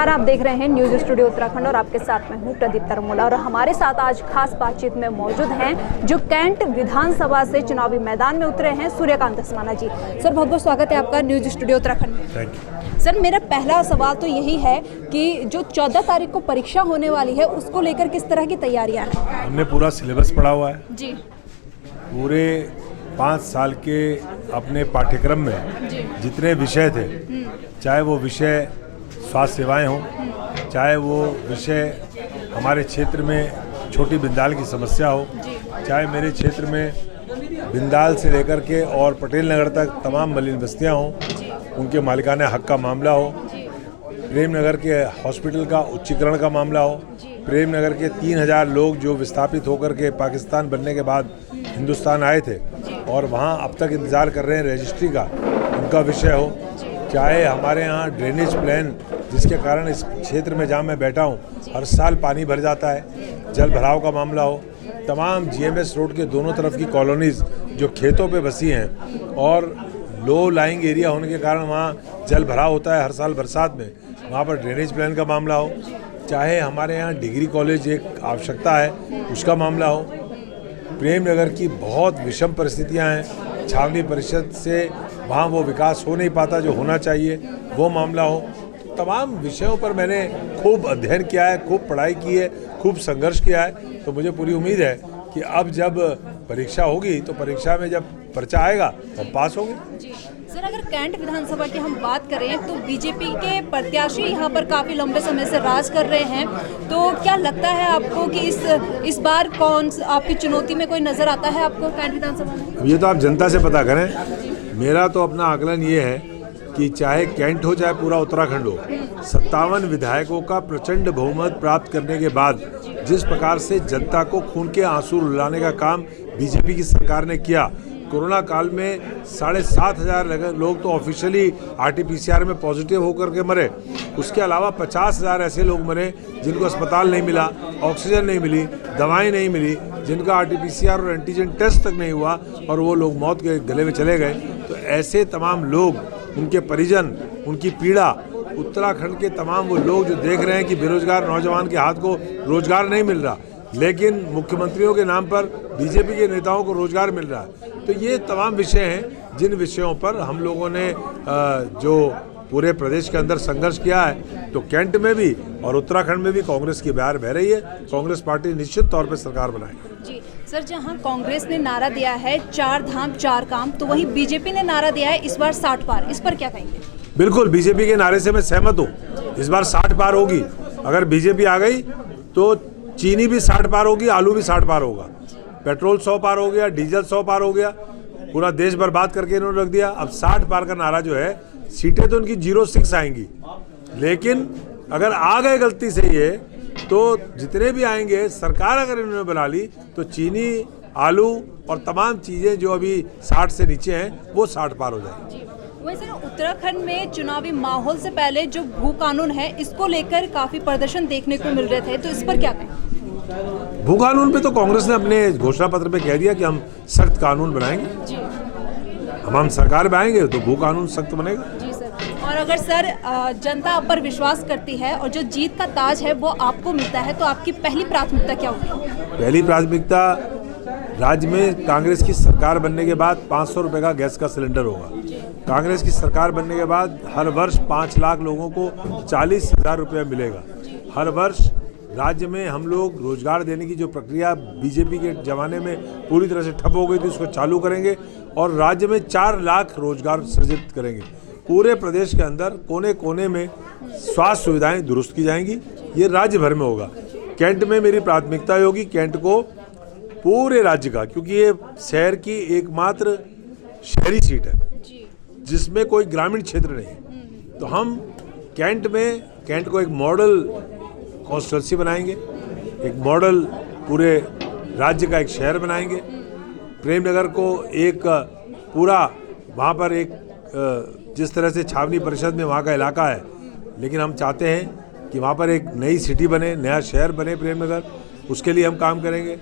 नमस्कार, आप देख रहे हैं न्यूज स्टूडियो उत्तराखंड और आपके साथ मैं हूं प्रदीप तरमोला। और हमारे साथ आज खास बातचीत में मौजूद हैं जो कैंट विधानसभा से चुनावी मैदान में उतरे हैं, सूर्यकांत धस्माना जी। सर, बहुत बहुत स्वागत है आपका न्यूज स्टूडियो उत्तराखंड में। Thank you. सर, मेरा पहला सवाल तो यही है कि जो 14 तारीख को परीक्षा होने वाली है उसको लेकर किस तरह की तैयारियां हैं? हमने पूरा सिलेबस पढ़ा हुआ है जी। पूरे 5 साल के अपने पाठ्यक्रम में जितने विषय थे, चाहे वो विषय स्वास्थ्य सेवाएं हों, चाहे वो विषय हमारे क्षेत्र में छोटी बिंदाल की समस्या हो, चाहे मेरे क्षेत्र में बिंदाल से लेकर के और पटेल नगर तक तमाम मलिन बस्तियाँ हों, उनके मालिकाना हक का मामला हो, प्रेम नगर के हॉस्पिटल का उच्चीकरण का मामला हो, प्रेम नगर के 3000 लोग जो विस्थापित होकर के पाकिस्तान बनने के बाद हिंदुस्तान आए थे और वहाँ अब तक इंतज़ार कर रहे हैं रजिस्ट्री का, उनका विषय हो, चाहे हमारे यहाँ ड्रेनेज प्लान जिसके कारण इस क्षेत्र में जहाँ मैं बैठा हूँ हर साल पानी भर जाता है, जल भराव का मामला हो, तमाम जीएमएस रोड के दोनों तरफ की कॉलोनीज़ जो खेतों पे बसी हैं और लो लाइंग एरिया होने के कारण वहाँ जल भराव होता है हर साल बरसात में, वहाँ पर ड्रेनेज प्लान का मामला हो, चाहे हमारे यहाँ डिग्री कॉलेज एक आवश्यकता है उसका मामला हो, प्रेम नगर की बहुत विषम परिस्थितियाँ हैं, छावनी परिषद से वहाँ वो विकास हो नहीं पाता जो होना चाहिए, वो मामला हो। तमाम विषयों पर मैंने खूब अध्ययन किया है, खूब पढ़ाई की है, खूब संघर्ष किया है, तो मुझे पूरी उम्मीद है कि अब जब परीक्षा होगी तो परीक्षा में जब पर्चा आएगा तो हम पास होंगे। जी सर, अगर कैंट विधानसभा की हम बात करें तो बीजेपी के प्रत्याशी यहाँ पर काफ़ी लंबे समय से राज कर रहे हैं, तो क्या लगता है आपको कि इस बार कौन आपकी चुनौती में कोई नज़र आता है आपको कैंट विधानसभा में? ये तो आप जनता से पता करें। मेरा तो अपना आकलन ये है कि चाहे कैंट हो चाहे पूरा उत्तराखंड हो, 57 विधायकों का प्रचंड बहुमत प्राप्त करने के बाद जिस प्रकार से जनता को खून के आंसू रुलाने का काम बीजेपी की सरकार ने किया, कोरोना काल में 7,500 लोग तो ऑफिशियली आरटीपीसीआर में पॉजिटिव होकर के मरे, उसके अलावा 50,000 ऐसे लोग मरे जिनको अस्पताल नहीं मिला, ऑक्सीजन नहीं मिली, दवाएं नहीं मिली, जिनका आरटीपीसीआर और एंटीजन टेस्ट तक नहीं हुआ और वो लोग मौत के गले में चले गए। तो ऐसे तमाम लोग, उनके परिजन, उनकी पीड़ा, उत्तराखंड के तमाम वो लोग जो देख रहे हैं कि बेरोजगार नौजवान के हाथ को रोजगार नहीं मिल रहा, लेकिन मुख्यमंत्रियों के नाम पर बीजेपी के नेताओं को रोजगार मिल रहा है। तो ये तमाम विषय हैं जिन विषयों पर हम लोगों ने जो पूरे प्रदेश के अंदर संघर्ष किया है, तो कैंट में भी और उत्तराखंड में भी कांग्रेस की बहार बह रही है। कांग्रेस पार्टी निश्चित तौर पर सरकार बनाएगी। जी सर, जहां कांग्रेस ने नारा दिया है 4 धाम 4 काम, तो वहीं बीजेपी ने नारा दिया है इस बार 60 पार, इस पर क्या कहेंगे? बिल्कुल, बीजेपी के नारे से मैं सहमत हूँ। इस बार 60 पार होगी। अगर बीजेपी आ गई तो चीनी भी 60 पार होगी, आलू भी 60 पार होगा, पेट्रोल 100 पार हो गया, डीजल 100 पार हो गया, पूरा देश बर्बाद करके इन्होंने रख दिया। अब 60 पार का नारा जो है, सीटें तो उनकी 06 आएंगी, लेकिन अगर आ गए गलती से ये, तो जितने भी आएंगे, सरकार अगर इन्होंने बना ली तो चीनी, आलू और तमाम चीज़ें जो अभी 60 से नीचे हैं वो 60 पार हो जाएंगी। वैसे उत्तराखंड में चुनावी माहौल से पहले जो भू कानून है, इसको लेकर काफी प्रदर्शन देखने को मिल रहे थे, तो इस पर क्या कहें? भू कानून पे तो कांग्रेस ने अपने घोषणा पत्र पे कह दिया कि हम सख्त कानून बनाएंगे। जी। हम सरकार में आएंगे तो भू कानून सख्त बनेगा। जी सर। और अगर सर जनता आप पर विश्वास करती है और जो जीत का ताज है वो आपको मिलता है, तो आपकी पहली प्राथमिकता क्या होगी? पहली प्राथमिकता राज्य में कांग्रेस की सरकार बनने के बाद 500 रुपये का गैस का सिलेंडर होगा। कांग्रेस की सरकार बनने के बाद हर वर्ष 5 लाख लोगों को 40,000 रुपये मिलेगा। हर वर्ष राज्य में हम लोग रोजगार देने की जो प्रक्रिया बीजेपी के ज़माने में पूरी तरह से ठप हो गई थी, उसको चालू करेंगे और राज्य में 4 लाख रोजगार सृजित करेंगे। पूरे प्रदेश के अंदर कोने कोने में स्वास्थ्य सुविधाएं दुरुस्त की जाएंगी। ये राज्य भर में होगा। कैंट में मेरी प्राथमिकता होगी कैंट को पूरे राज्य का, क्योंकि ये शहर की एकमात्र शहरी सीट है जिसमें कोई ग्रामीण क्षेत्र नहीं है। तो हम कैंट को एक मॉडल कॉन्स्टिट्यूंसी बनाएंगे, एक मॉडल पूरे राज्य का एक शहर बनाएंगे। प्रेम नगर को एक पूरा वहाँ पर एक जिस तरह से छावनी परिषद में वहाँ का इलाका है, लेकिन हम चाहते हैं कि वहाँ पर एक नई सिटी बने, नया शहर बने प्रेम नगर। उसके लिए हम काम करेंगे।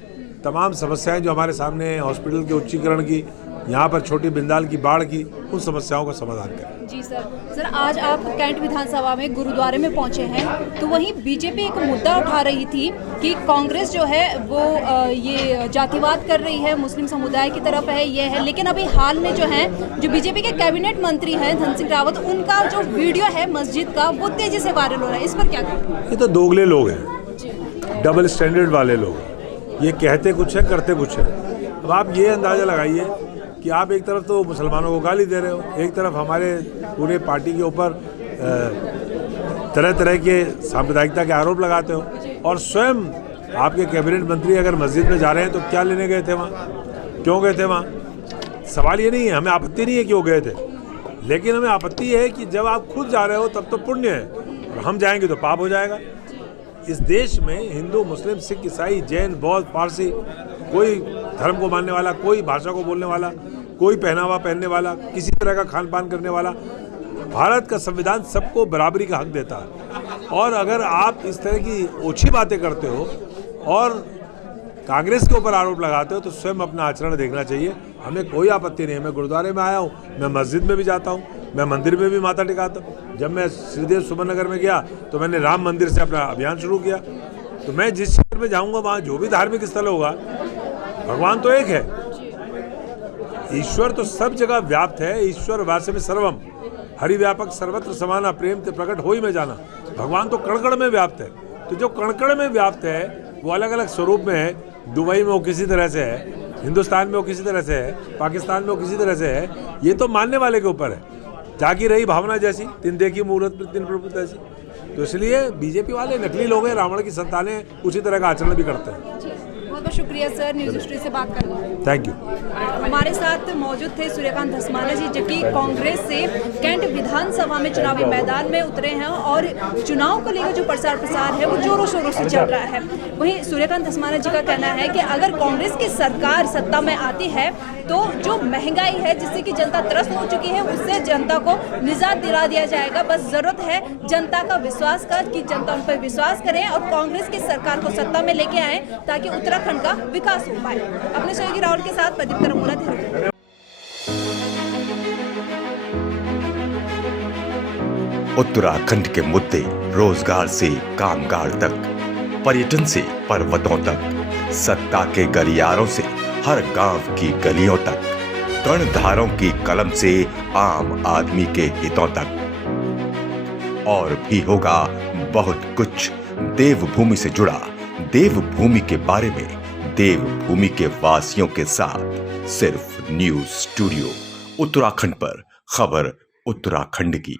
तमाम समस्याएं जो हमारे सामने हैं, हॉस्पिटल के उच्चीकरण की, यहाँ पर छोटी बिंदाल की बाढ़ की उन समस्याओं का समाधान करें। जी सर, आज आप कैंट विधानसभा में गुरुद्वारे में पहुंचे हैं, तो वहीं बीजेपी एक मुद्दा उठा रही थी कि कांग्रेस जो है वो ये जातिवाद कर रही है, मुस्लिम समुदाय की तरफ है, ये है। लेकिन अभी हाल में जो है जो बीजेपी के कैबिनेट मंत्री हैं धन सिंह रावत, उनका जो वीडियो है मस्जिद का वो तेजी से वायरल हो रहा है, इस पर क्या कहें? ये तो दोगले लोग हैं, डबल स्टैंडर्ड वाले लोग। ये कहते कुछ है, करते कुछ है। अब आप ये अंदाज़ा लगाइए कि आप एक तरफ तो मुसलमानों को गाली दे रहे हो, एक तरफ हमारे पूरे पार्टी के ऊपर तरह तरह के सांप्रदायिकता के आरोप लगाते हो, और स्वयं आपके कैबिनेट मंत्री अगर मस्जिद में जा रहे हैं तो क्या लेने गए थे वहाँ, क्यों गए थे वहाँ? सवाल ये नहीं है, हमें आपत्ति नहीं है क्यों गए थे, लेकिन हमें आपत्ति है कि जब आप खुद जा रहे हो तब तो पुण्य है, और हम जाएंगे तो पाप हो जाएगा। इस देश में हिंदू, मुस्लिम, सिख, ईसाई, जैन, बौद्ध, पारसी, कोई धर्म को मानने वाला, कोई भाषा को बोलने वाला, कोई पहनावा पहनने वाला, किसी तरह का खान पान करने वाला, भारत का संविधान सबको बराबरी का हक देता है। और अगर आप इस तरह की ओछी बातें करते हो और कांग्रेस के ऊपर आरोप लगाते हो तो स्वयं अपना आचरण देखना चाहिए। हमें कोई आपत्ति नहीं है, मैं गुरुद्वारे में आया हूँ, मैं मस्जिद में भी जाता हूँ, मैं मंदिर में भी माथा टिकाता हूँ। जब मैं श्रीदेव सुमन नगर में गया तो मैंने राम मंदिर से अपना अभियान शुरू किया। तो मैं जिस क्षेत्र में जाऊँगा वहाँ जो भी धार्मिक स्थल होगा, भगवान तो एक है, ईश्वर तो सब जगह व्याप्त है। ईश्वर वास्य सर्वम हरि व्यापक सर्वत्र समाना प्रेम ते प्रकट हो ही में जाना। भगवान तो कण कण में व्याप्त है। तो जो कण कण में व्याप्त है वो अलग अलग स्वरूप में है। दुबई में वो किसी तरह से है, हिंदुस्तान में वो किसी तरह से है, पाकिस्तान में वो किसी तरह से है। ये तो मानने वाले के ऊपर है। जागी रही भावना जैसी, तिन देखी मुहूर्त तिन प्रभु ऐसी। तो इसलिए बीजेपी वाले नकली लोग हैं, रावण की संतानें उसी तरह का आचरण भी करते हैं। बहुत बहुत शुक्रिया सर, न्यूज़ हिस्ट्री से बात करना। Thank you. हमारे साथ मौजूद थे सूर्यकांत धस्माना जी, जो कि कांग्रेस से कैंट विधानसभा में चुनावी मैदान में उतरे हैं और चुनाव को लेकर जो प्रचार प्रसार है वो जोरों शोरों से चल रहा है। वहीं सूर्यकांत धस्माना जी का कहना है कि अगर कांग्रेस की सरकार सत्ता में आती है तो जो महंगाई है जिससे कि जनता त्रस्त हो चुकी है उससे जनता को निजात दिला दिया जाएगा। बस जरूरत है जनता का विश्वास का, कि जनता उन पर विश्वास करें और कांग्रेस की सरकार को सत्ता में लेके आए ताकि उत्तराखंड का विकास हो पाए। अपने सहयोगी राहुल के साथ प्रदीप तरमुला। उत्तराखंड के मुद्दे रोजगार से कामगार तक, पर्यटन से पर्वतों तक, सत्ता के गलियारों से हर गांव की गलियों तक, कर्णधारों की कलम से आम आदमी के हितों तक। और भी होगा बहुत कुछ देवभूमि से जुड़ा, देवभूमि के बारे में, देवभूमि के वासियों के साथ, सिर्फ न्यूज़ स्टूडियो उत्तराखंड पर। खबर उत्तराखंड की।